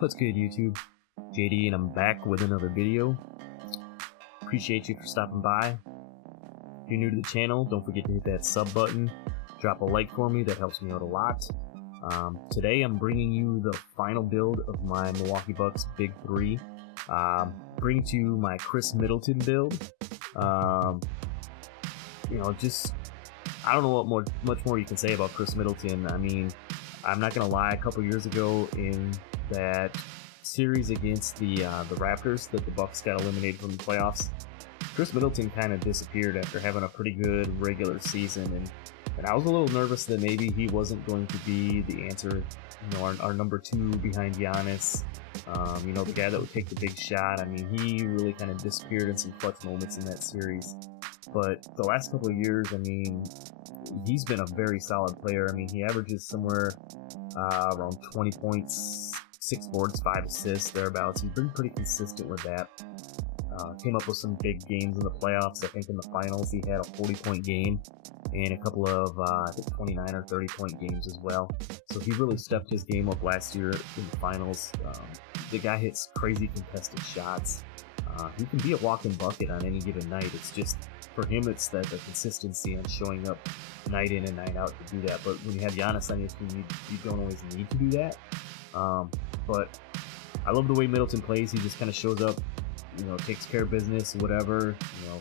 What's good, YouTube? JD, and I'm back with another video. Appreciate you for stopping by. If you're new to the channel, don't forget to hit that sub button. Drop a like for me, that helps me out a lot. Today I'm bringing you the final build of my Milwaukee Bucks Big 3. Bring to you my Khris Middleton build. I don't know what much more you can say about Khris Middleton. I mean, I'm not gonna lie, a couple years ago in that series against the Raptors that the Bucks got eliminated from the playoffs, Khris Middleton kind of disappeared after having a pretty good regular season, and I was a little nervous that maybe he wasn't going to be the answer, our number 2 behind Giannis, the guy that would take the big shot. I mean, he really kind of disappeared in some clutch moments in that series. But the last couple of years, I mean, he's been a very solid player. I mean, he averages somewhere around 20 points, 6 boards, 5 assists, thereabouts. He's been pretty consistent with that. Came up with some big games in the playoffs. I think in the finals he had a 40-point game and a couple of I think 29 or 30-point games as well. So he really stepped his game up last year in the finals. The guy hits crazy contested shots. He can be a walking bucket on any given night. It's just, for him, it's the consistency and showing up night in and night out to do that. But when you have Giannis on your team, you don't always need to do that. But I love the way Middleton plays. He just kind of shows up, takes care of business, whatever,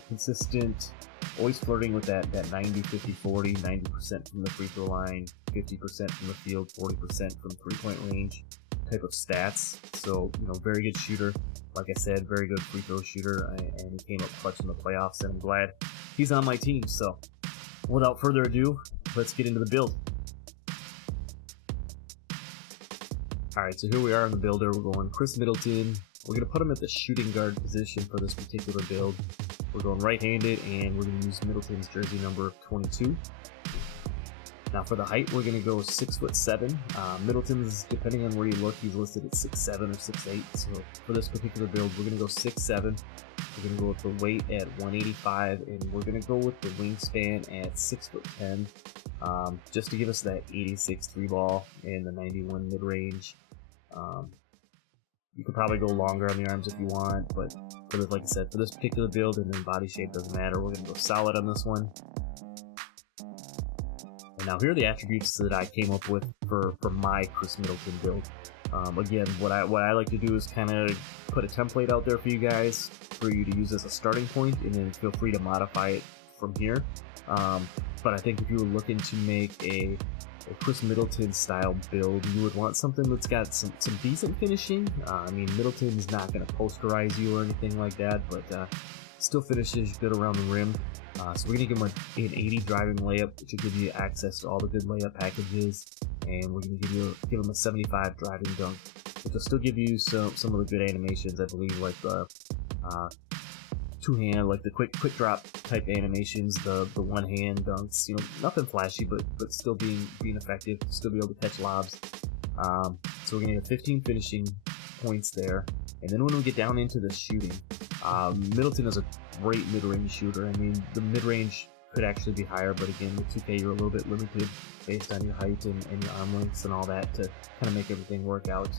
consistent, always flirting with that 90-50-40, 90% from the free throw line, 50% from the field, 40% from three-point range type of stats. So, very good shooter. Like I said, very good free throw shooter, and he came up clutch in the playoffs, and I'm glad he's on my team. So, without further ado, let's get into the build. Alright, so here we are in the builder. We're going Khris Middleton. We're going to put him at the shooting guard position for this particular build. We're going right-handed, and we're going to use Middleton's jersey number 22. Now for the height, we're going to go 6'7". Middleton's, depending on where you look, he's listed at 6'7" or 6'8". So for this particular build, we're going to go 6'7". We're going to go with the weight at 185, and we're going to go with the wingspan at 6'10", just to give us that 86 3 ball and the 91 mid-range. You could probably go longer on the arms if you want, but for this, like I said, for this particular build, and then body shape doesn't matter, we're going to go solid on this one. And now here are the attributes that I came up with for my Khris Middleton build. Again, what I like to do is kind of put a template out there for you guys, for you to use as a starting point, and then feel free to modify it from here. But I think if you were looking to make a Khris Middleton style build, you would want something that's got some decent finishing. I mean, Middleton's not going to posterize you or anything like that, but still finishes good around the rim. So we're going to give him an 80 driving layup, which will give you access to all the good layup packages, and we're going to give him a 75 driving dunk, which will still give you some of the good animations, I believe, like the two-hand, like the quick drop type animations, the one-hand dunks, nothing flashy, but still being effective, still be able to catch lobs. So we're going to get 15 finishing points there. And then when we get down into the shooting, Middleton is a great mid-range shooter. I mean, the mid-range could actually be higher, but again, with 2K, you're a little bit limited based on your height and your arm lengths and all that to kind of make everything work out.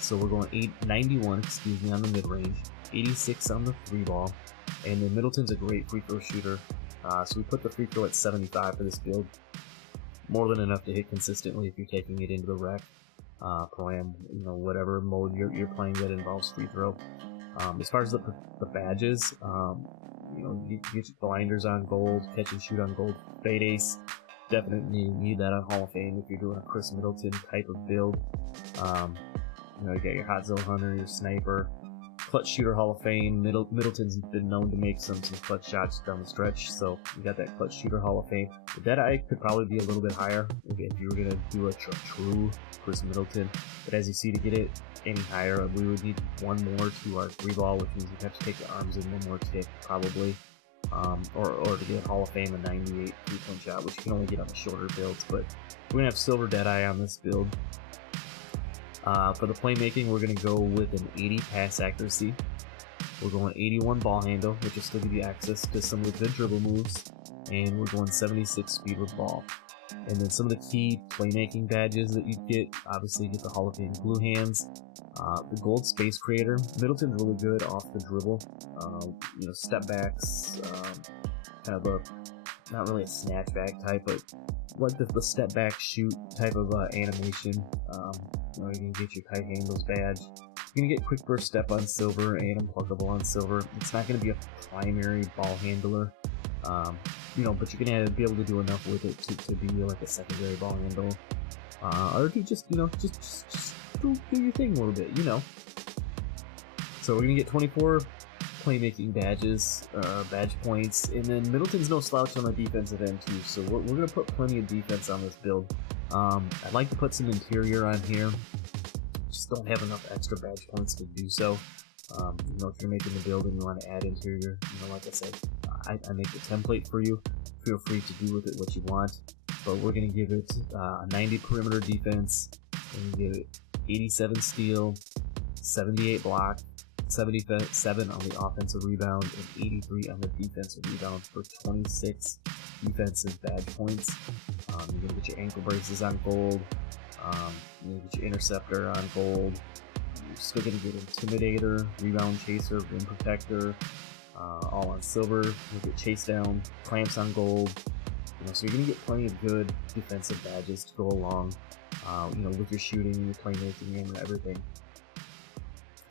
So we're going 91 on the mid-range, 86 on the 3 ball, and then Middleton's a great free throw shooter. So we put the free throw at 75 for this build. More than enough to hit consistently if you're taking it into the rec, pro-am, whatever mode you're playing that involves free throw. As far as the badges, you get your blinders on gold, catch and shoot on gold, fade ace. Definitely need that on Hall of Fame if you're doing a Khris Middleton type of build. You got your hot zone hunter, your sniper, clutch shooter Hall of Fame. Middleton's been known to make some clutch shots down the stretch, so you got that clutch shooter Hall of Fame. The Deadeye could probably be a little bit higher if you were going to do a true Khris Middleton, but as you see, to get it any higher, we would need one more to our 3 ball, which means we'd have to take the arms in one more tick, probably, or to get Hall of Fame a 98 3-point shot, which you can only get on the shorter builds. But we're going to have silver Deadeye on this build. For the playmaking, we're going to go with an 80 pass accuracy. We're going 81 ball handle, which will still give you access to some of the good dribble moves, and we're going 76 speed with ball. And then some of the key playmaking badges that you get, obviously you get the Hall of Fame glue hands, The gold space creator, Middleton's really good off the dribble. Step backs, kind of a, not really a snatch back type, but like the step back shoot type of animation. You can get your kite handles badge. You're going to get quick burst step on silver and unpluckable on silver. It's not going to be a primary ball handler, but you're going to be able to do enough with it to be like a secondary ball handle. Or to just do your thing a little bit, So we're going to get 24 playmaking badges, badge points, and then Middleton's no slouch on the defensive end too, so we're going to put plenty of defense on this build. I'd like to put some interior on here, just don't have enough extra badge points to do so. If you're making the build and you want to add interior, like I said, I make the template for you, feel free to do with it what you want, but we're going to give it a 90 perimeter defense, and give it 87 steal, 78 block, 77 on the offensive rebound, and 83 on the defensive rebound for 26 defensive badge points. You're going to get your ankle braces on gold. You're going to get your interceptor on gold. You're still going to get intimidator, rebound chaser, rim protector, all on silver. You'll get chase down, clamps on gold. So you're going to get plenty of good defensive badges to go along, with your shooting, your playmaking, and everything,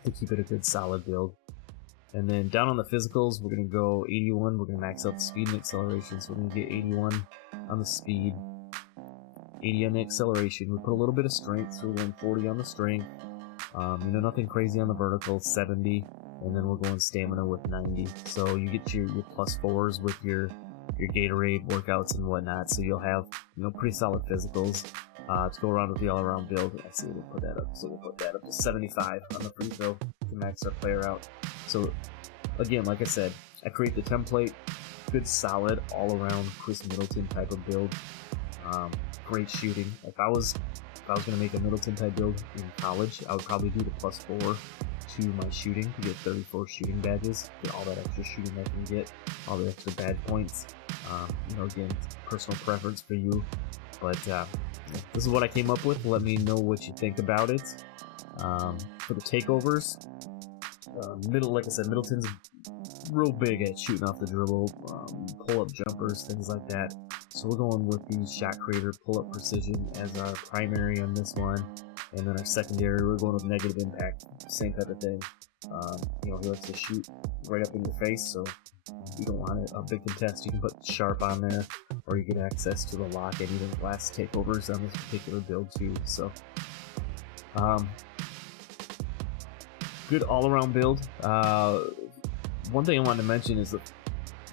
to keep it a good solid build. And then down on the physicals, we're going to go 81. We're going to max out the speed and acceleration, so we're going to get 81 on the speed, 80 on the acceleration. We put a little bit of strength, so we're going 40 on the strength. Nothing crazy on the vertical, 70, and then we're going stamina with 90. So you get your plus 4s with your Gatorade workouts and whatnot, so you'll have pretty solid physicals to go around with the all-around build. I see we'll put that up, so we'll put that up to 75 on the free throw to max our player out. So again, like I said, I create the template, good solid all-around Khris Middleton type of build. Great shooting. If I was going to make a Middleton type build in college, I would probably do the plus 4 to my shooting to get 34 shooting badges, get all that extra shooting I can get, all the extra badge points. Again, personal preference for you, but this is what I came up with. Let me know what you think about it. For the takeovers, like I said, Middleton's real big at shooting off the dribble, pull-up jumpers, things like that. So we're going with the shot creator pull-up precision as our primary on this one, and then our secondary, we're going with negative impact, same type of thing. He likes to shoot right up in your face, so if you don't want a big contest, you can put sharp on there, or you get access to the lock and even glass takeovers on this particular build too. So good all-around build. One thing I wanted to mention is that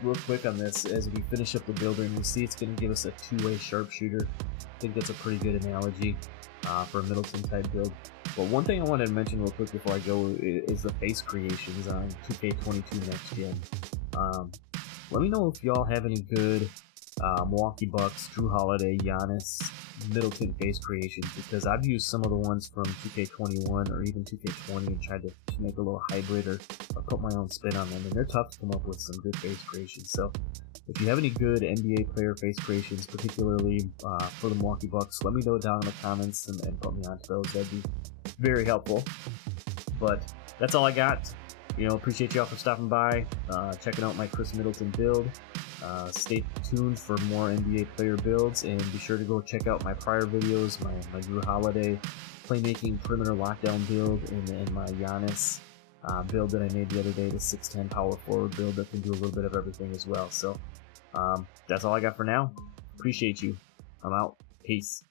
real quick on this, as we finish up the builder, and you see it's going to give us a two-way sharpshooter. I think that's a pretty good analogy for a Middleton type build. But one thing I wanted to mention real quick before I go is the face creations on 2K22 Next Gen. Let me know if y'all have any good Milwaukee Bucks, Drew Holiday, Giannis, Middleton face creations, because I've used some of the ones from 2K21 or even 2K20 and tried to make a little hybrid or put my own spin on them, and they're tough to come up with some good face creations. So if you have any good NBA player face creations, particularly for the Milwaukee Bucks, let me know down in the comments and put me onto those. That'd be very helpful. But that's all I got. Appreciate y'all for stopping by, checking out my Khris Middleton build. Stay tuned for more NBA player builds, and be sure to go check out my prior videos, my Drew Holiday playmaking perimeter lockdown build, and my Giannis build that I made the other day, the 6'10" power forward build that can do a little bit of everything as well. So that's all I got for now. Appreciate you. I'm out. Peace.